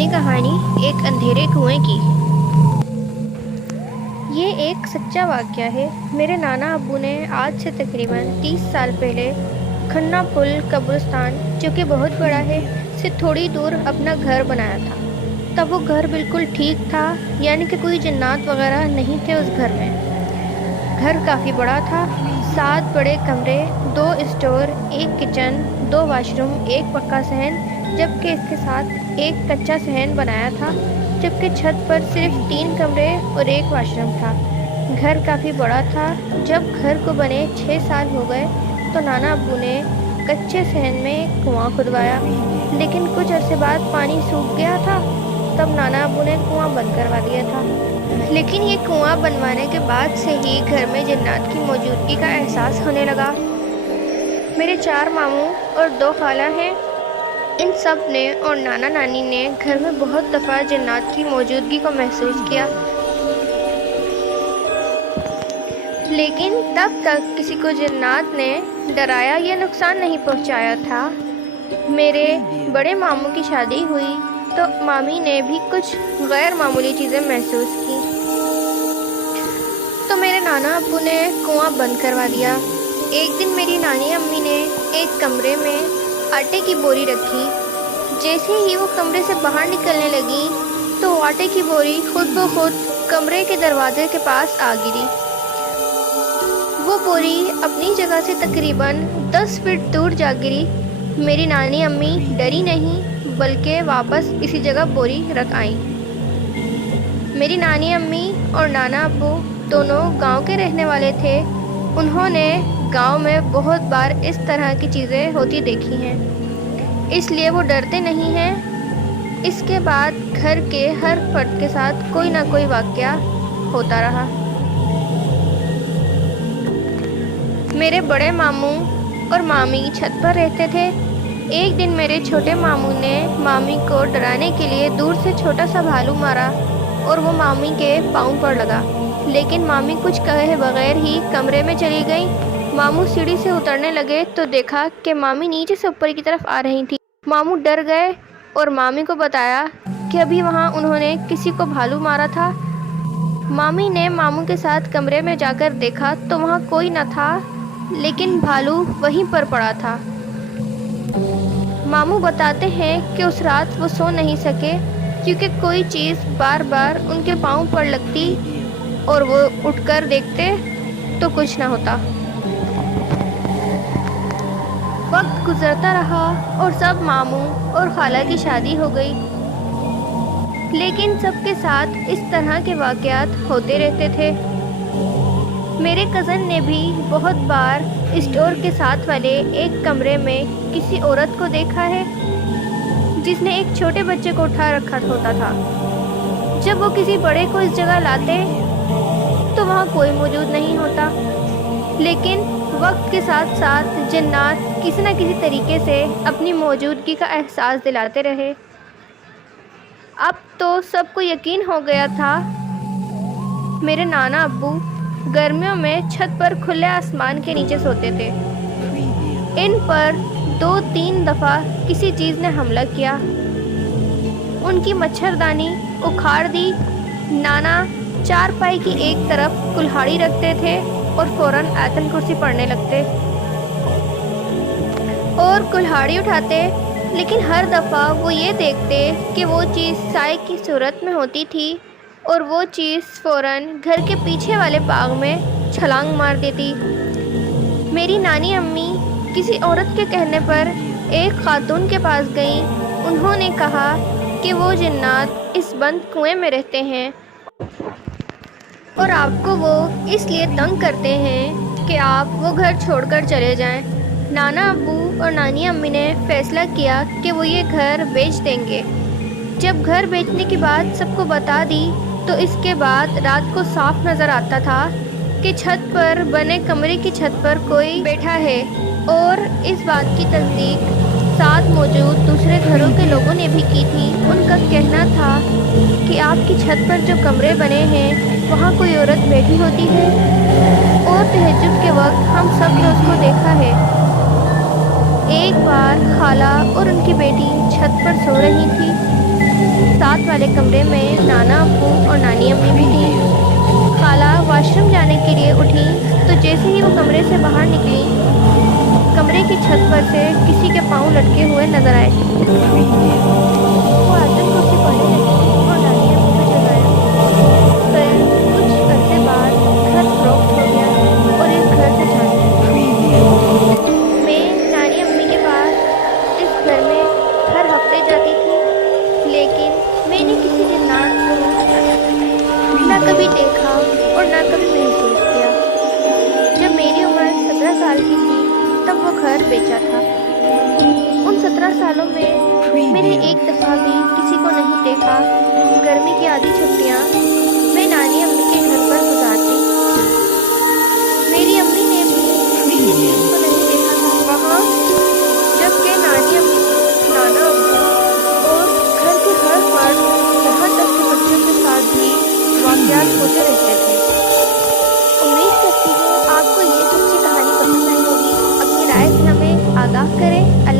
اپنی کہانی ایک اندھیرے کنویں کی۔ یہ ایک سچا واقعہ ہے۔ میرے نانا ابو نے آج سے تقریباً 30 سال پہلے کھنہ پل قبرستان، جو کہ بہت بڑا ہے، سے تھوڑی دور اپنا گھر بنایا تھا۔ تب وہ گھر بالکل ٹھیک تھا، یعنی کہ کوئی جنات وغیرہ نہیں تھے اس گھر میں۔ گھر کافی بڑا تھا، 7 بڑے کمرے، 2 اسٹور، 1 کچن، 2 واش روم، 1 پکا صحن، جبکہ اس کے ساتھ ایک کچا صحن بنایا تھا، جبکہ چھت پر صرف 3 کمرے اور 1 واش روم تھا۔ گھر کافی بڑا تھا۔ جب گھر کو بنے 6 سال ہو گئے تو نانا ابو نے کچے صحن میں ایک کنواں کھدوایا، لیکن کچھ عرصے بعد پانی سوکھ گیا تھا۔ تب نانا ابو نے کنواں بند کروا دیا تھا۔ لیکن یہ کنواں بنوانے کے بعد سے ہی گھر میں جنات کی موجودگی کا احساس ہونے لگا۔ میرے 4 ماموں اور 2 خالہ ہیں۔ ان سب نے اور نانا نانی نے گھر میں بہت دفعہ جنات کی موجودگی کو محسوس کیا، لیکن تب تک کسی کو جنات نے ڈرایا یا نقصان نہیں پہنچایا تھا۔ میرے بڑے ماموں کی شادی ہوئی تو مامی نے بھی کچھ غیر معمولی چیزیں محسوس کی، تو میرے نانا ابو نے کنواں بند کروا دیا۔ ایک دن میری نانی امی نے ایک کمرے میں آٹے کی بوری رکھی۔ جیسے ہی وہ کمرے سے باہر نکلنے لگی تو آٹے کی بوری خود بخود کمرے کے دروازے کے پاس آ گری۔ وہ بوری اپنی جگہ سے تقریباً 10 فٹ دور جا گری۔ میری نانی امی ڈری نہیں، بلکہ واپس اسی جگہ بوری رکھ آئیں۔ میری نانی امی اور نانا ابو دونوں گاؤں کے رہنے والے تھے۔ انہوں نے گاؤں میں بہت بار اس طرح کی چیزیں ہوتی دیکھی ہیں، اس لیے وہ ڈرتے نہیں ہیں۔ اس کے بعد گھر کے ہر فرد کے ساتھ کوئی نہ کوئی واقعہ ہوتا رہا۔ میرے بڑے ماموں اور مامی چھت پر رہتے تھے۔ ایک دن میرے چھوٹے ماموں نے مامی کو ڈرانے کے لیے دور سے چھوٹا سا بھالو مارا اور وہ مامی کے پاؤں پر لگا، لیکن مامی کچھ کہے بغیر ہی کمرے میں چلی گئی۔ ماموں سیڑھی سے اترنے لگے تو دیکھا کہ مامی نیچے سے اوپر کی طرف آ رہی تھی۔ ماموں ڈر گئے اور مامی کو بتایا کہ ابھی وہاں انہوں نے کسی کو بھالو مارا تھا۔ مامی نے ماموں کے ساتھ کمرے میں جا کر دیکھا تو وہاں کوئی نہ تھا، لیکن بھالو وہیں پر پڑا تھا۔ ماموں بتاتے ہیں کہ اس رات وہ سو نہیں سکے، کیونکہ کوئی چیز بار بار ان کے پاؤں پر لگتی اور وہ اٹھ کر دیکھتے تو کچھ نہ ہوتا۔ وقت گزرتا رہا اور سب ماموں اور خالہ کی شادی ہو گئی، لیکن سب کے ساتھ اس طرح کے واقعات ہوتے رہتے تھے۔ میرے کزن نے بھی بہت بار اسٹور کے ساتھ والے ایک کمرے میں کسی عورت کو دیکھا ہے، جس نے ایک چھوٹے بچے کو اٹھا رکھا ہوتا تھا۔ جب وہ کسی بڑے کو اس جگہ لاتے تو وہاں کوئی موجود نہیں ہوتا، لیکن وقت کے ساتھ ساتھ جنات کسی نہ کسی طریقے سے اپنی موجودگی کا احساس دلاتے رہے۔ اب تو سب کو یقین ہو گیا تھا۔ میرے نانا ابو گرمیوں میں چھت پر کھلے آسمان کے نیچے سوتے تھے۔ ان پر 2-3 دفعہ کسی چیز نے حملہ کیا، ان کی مچھردانی اکھاڑ دی۔ نانا چارپائی کی ایک طرف کلہاڑی رکھتے تھے اور فوراً آیتن کرسی پڑھنے لگتے اور کلہاڑی اٹھاتے، لیکن ہر دفعہ وہ یہ دیکھتے کہ وہ چیز سائے کی صورت میں ہوتی تھی اور وہ چیز فوراً گھر کے پیچھے والے باغ میں چھلانگ مار دیتی۔ میری نانی امی کسی عورت کے کہنے پر ایک خاتون کے پاس گئیں۔ انہوں نے کہا کہ وہ جنات اس بند کنویں میں رہتے ہیں اور آپ کو وہ اس لیے تنگ کرتے ہیں کہ آپ وہ گھر چھوڑ کر چلے جائیں۔ نانا ابو اور نانی امی نے فیصلہ کیا کہ وہ یہ گھر بیچ دیں گے۔ جب گھر بیچنے کی بات سب کو بتا دی تو اس کے بعد رات کو صاف نظر آتا تھا کہ چھت پر بنے کمرے کی چھت پر کوئی بیٹھا ہے، اور اس بات کی تصدیق ساتھ موجود دوسرے گھروں کے لوگوں نے بھی کی تھی۔ ان کا کہنا تھا کہ آپ کی چھت پر جو کمرے بنے ہیں وہاں کوئی عورت بیٹھی ہوتی ہے، اور تہجد کے وقت ہم سب نے اس کو دیکھا ہے۔ ایک بار خالہ اور ان کی بیٹی چھت پر سو رہی تھی۔ ساتھ والے کمرے میں نانا ابو اور نانی امی بھی تھیں۔ خالہ واش روم جانے کے لیے اٹھی تو جیسے ہی وہ کمرے سے باہر نکلی، کمرے کی چھت پر سے کسی کے پاؤں لٹکے ہوئے نظر آئے۔ وہ آیتن کرسی پڑھنے لگی اور نانی امی کو جگایا۔ پھر کچھ عرصے بعد گھر فروخت ہو گیا اور اس گھر سے چل گئی۔ میں نانی امی کے پاس اس گھر میں ہر ہفتے جاتی تھی، لیکن میں نے کسی دن رات کو نہ کبھی دیکھا اور نہ کبھی محسوس کیا۔ جب میری عمر 17 سال کی تھی تب وہ گھر بیچا تھا۔ ان 17 سالوں میں میں نے ایک دفعہ بھی کسی کو نہیں دیکھا۔ گرمی کی آدھی چھٹیاں میں نانی امی کے گھر پر گزارتی تھی۔ میری امی نے بھی کسی چیز کو نہیں دیکھا تھا وہاں، جبکہ نانی امی، نانا ابو اور گھر کے ہر فرد، یہاں تک کہ بچوں کے ساتھ بھی واقعات ہوتے رہتے تھے۔ امید کرتی ہوں آپ کو یہ سچی کہانی پسند آئی ہوگی۔ اپنی رائے سے ہمیں آگاہ کریں۔ اللہ